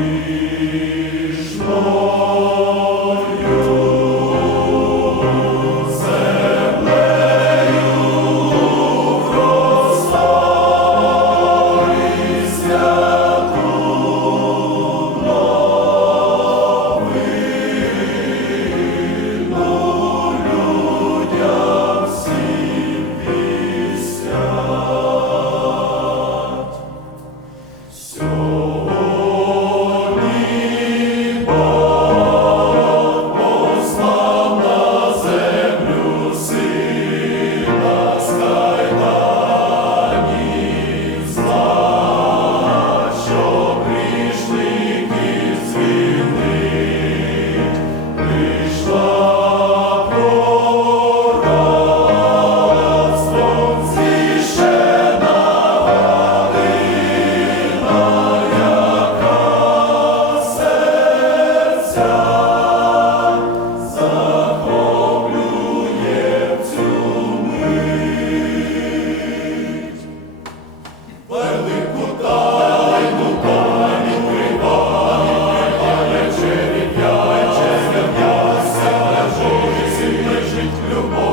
Amen. to the.